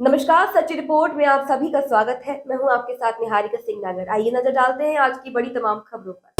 नमस्कार, सच्ची रिपोर्ट में आप सभी का स्वागत है। मैं हूं आपके साथ निहारिका सिंह नागर। आइए नजर डालते हैं आज की बड़ी तमाम खबरों पर।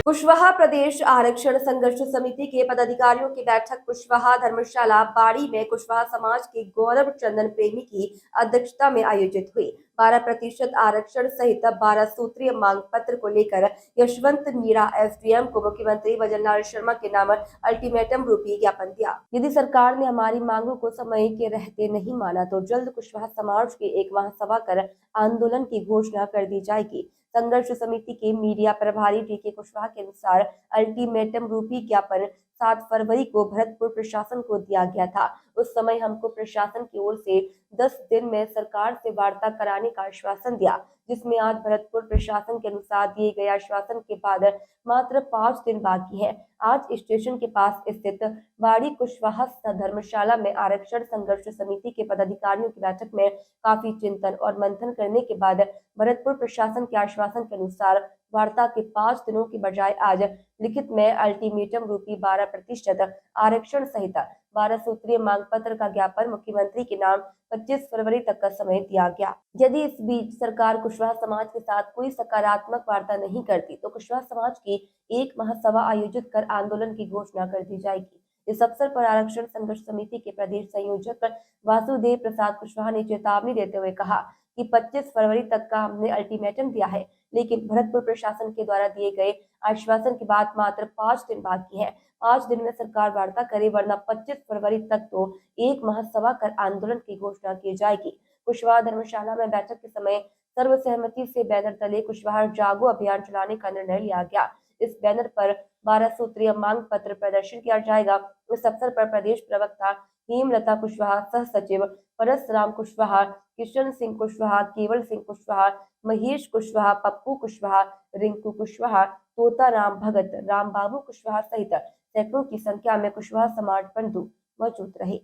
कुशवाहा प्रदेश आरक्षण संघर्ष समिति के पदाधिकारियों की बैठक कुशवाहा धर्मशाला बाड़ी में कुशवाहा समाज के गौरव चंदन प्रेमी की अध्यक्षता में आयोजित हुई। 12% आरक्षण सहित 12 सूत्रीय मांग पत्र को लेकर यशवंत मीणा एसडीएम को मुख्यमंत्री भजनलाल शर्मा के नाम अल्टीमेटम रूपी ज्ञापन दिया। यदि सरकार ने हमारी मांगों को समय के रहते नहीं माना तो जल्द कुशवाहा समाज की एक महासभा कर आंदोलन की घोषणा कर दी जाएगी। संघर्ष समिति के मीडिया प्रभारी डीके कुशवाहा के अनुसार अल्टीमेटम रूपी ज्ञापन 7 फरवरी को भरतपुर प्रशासन को दिया गया था। उस समय हमको प्रशासन की ओर से 10 दिन में सरकार से वार्ता कराने का आश्वासन दिया, जिसमें आज भरतपुर प्रशासन के अनुसार दिए गए आश्वासन के बाद मात्र 5 दिन बाकी है। आज स्टेशन के पास स्थित वाड़ी कुशवाहा धर्मशाला में आरक्षण संघर्ष समिति के पदाधिकारियों की बैठक में काफी चिंतन और मंथन करने के बाद भरतपुर प्रशासन के आश्वासन के अनुसार वार्ता के 5 दिनों की बजाय आज लिखित में अल्टीमेटम रूपी 12% आरक्षण सहित 12 सूत्रीय मांग पत्र का ज्ञापन मुख्यमंत्री के नाम 25 फरवरी तक का समय दिया गया। यदि इस बीच सरकार कुशवाहा समाज के साथ कोई सकारात्मक वार्ता नहीं करती तो कुशवाहा समाज की एक महासभा आयोजित कर आंदोलन की घोषणा कर दी जाएगी। इस अवसर पर आरक्षण संघर्ष समिति के प्रदेश संयोजक वासुदेव प्रसाद कुशवाहा ने चेतावनी देते हुए कहा कि 25 फरवरी तक का हमने अल्टीमेटम दिया है, लेकिन भरतपुर प्रशासन के द्वारा दिए गए आश्वासन के बाद मात्र 5 दिन बाकी है। 5 दिन में सरकार वार्ता करे, वरना 25 फरवरी तक तो एक महासभा कर आंदोलन की घोषणा की जाएगी। कुशवाहा धर्मशाला में बैठक के समय सर्वसहमति से बैनर तले कुशवाहा जागो अभियान चलाने का निर्णय लिया गया। इस बैनर पर 12 सूत्रीय मांग पत्र प्रदर्शन किया जाएगा। इस अवसर पर प्रदेश प्रवक्ता हेमलता कुशवाहा, सह सचिव परसराम कुशवाहा, किशन सिंह कुशवाहा, केवल सिंह कुशवाहा, महेश कुशवाहा, पप्पू कुशवाहा, रिंकू कुशवाहा, तोता राम भगत, राम बाबू कुशवाहा सहित सैकड़ों की संख्या में कुशवाहा समाज बंधु मौजूद रहे।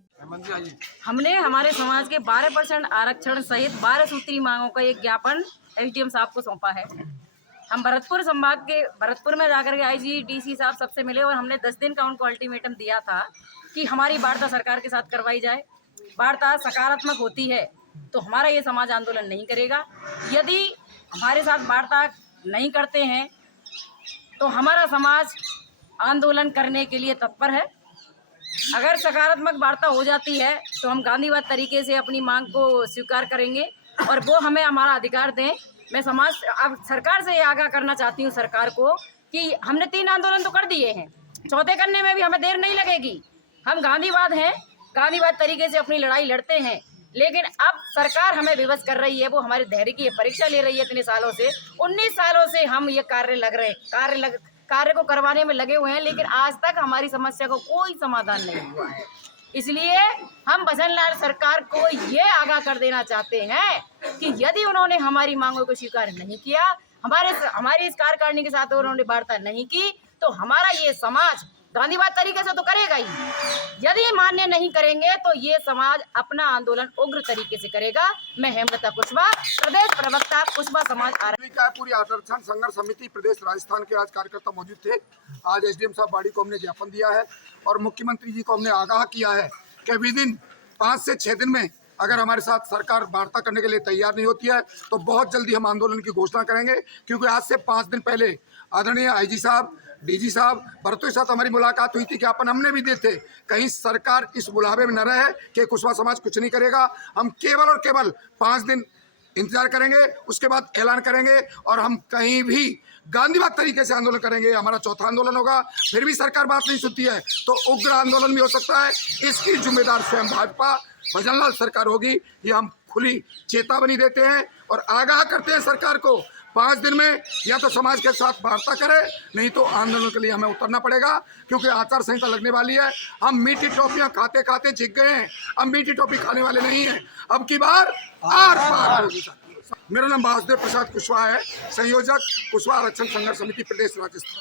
हमने हमारे समाज के 12% आरक्षण सहित 12 सूत्री मांगों का एक ज्ञापन एसडीएम साहब को सौंपा है। हम भरतपुर संभाग के भरतपुर में जाकर के आईजी डीसी साहब सबसे मिले और हमने 10 दिन का उनको अल्टीमेटम दिया था कि हमारी वार्ता सरकार के साथ करवाई जाए। वार्ता सकारात्मक होती है तो हमारा ये समाज आंदोलन नहीं करेगा। यदि हमारे साथ वार्ता नहीं करते हैं तो हमारा समाज आंदोलन करने के लिए तत्पर है। अगर सकारात्मक वार्ता हो जाती है तो हम गांधीवाद तरीके से अपनी मांग को स्वीकार करेंगे और वो हमें हमारा अधिकार दें। मैं समाज अब सरकार से आगाह करना चाहती हूँ सरकार को कि हमने 3 आंदोलन तो कर दिए हैं, चौथे करने में भी हमें देर नहीं लगेगी। हम गांधीवाद हैं, गांधीवाद तरीके से अपनी लड़ाई लड़ते हैं, लेकिन अब सरकार हमें विवश कर रही है। वो हमारे धैर्य की परीक्षा ले रही है। इतने सालों से 19 सालों से हम ये कार्य को करवाने में लगे हुए हैं, लेकिन आज तक हमारी समस्या को कोई समाधान नहीं हुआ है। इसलिए हम भजनलाल सरकार को ये आगाह कर देना चाहते हैं कि यदि उन्होंने हमारी मांगों को स्वीकार नहीं किया, हमारी इस कार्यकारिणी के साथ उन्होंने वार्ता नहीं की, तो हमारा ये समाज गांधीवाद तरीके से तो करेगा ही। यदि मान्य नहीं करेंगे तो ये समाज अपना आंदोलन उग्र तरीके से करेगा। मैं हेमलता कुशवाहा, प्रदेश प्रवक्ता कुशवाहा समाज पूरी आरक्षण संघर्ष समिति प्रदेश राजस्थान के आज कार्यकर्ता मौजूद थे। आज एसडीएम साहब बाड़ी को हमने ज्ञापन दिया है और मुख्यमंत्री जी को हमने आगाह किया है कि विदिन 5 से 6 दिन में अगर हमारे साथ सरकार वार्ता करने के लिए तैयार नहीं होती है तो बहुत जल्दी हम आंदोलन की घोषणा करेंगे। क्योंकि आज से 5 दिन पहले आदरणीय आईजी साहब, डीजी साहब, भरतपुर के साथ हमारी मुलाकात हुई थी। ज्ञापन हमने भी दिए थे, कहीं सरकार इस बुलावे में न रहे कि कुशवाहा समाज कुछ नहीं करेगा। हम केवल और केवल 5 दिन इंतजार करेंगे, उसके बाद ऐलान करेंगे और हम कहीं भी गांधीवाद तरीके से आंदोलन करेंगे। हमारा चौथा आंदोलन होगा। फिर भी सरकार बात नहीं सुनती है तो उग्र आंदोलन भी हो सकता है। इसकी जिम्मेदार स्वयं भाजपा भजनलाल सरकार होगी। ये हम खुली चेतावनी देते हैं और आगाह करते हैं सरकार को 5 दिन में या तो समाज के साथ वार्ता करे, नहीं तो आंदोलन के लिए हमें उतरना पड़ेगा। क्योंकि आचार संहिता लगने वाली है। हम मीठी टॉफियां खाते खाते जीत गए हैं, अब मीठी टॉफी खाने वाले नहीं हैं। अब की बार आर पार होगी। मेरा नाम वासुदेव प्रसाद कुशवाहा है, संयोजक कुशवाहा आरक्षण संघर्ष समिति प्रदेश राजस्थान।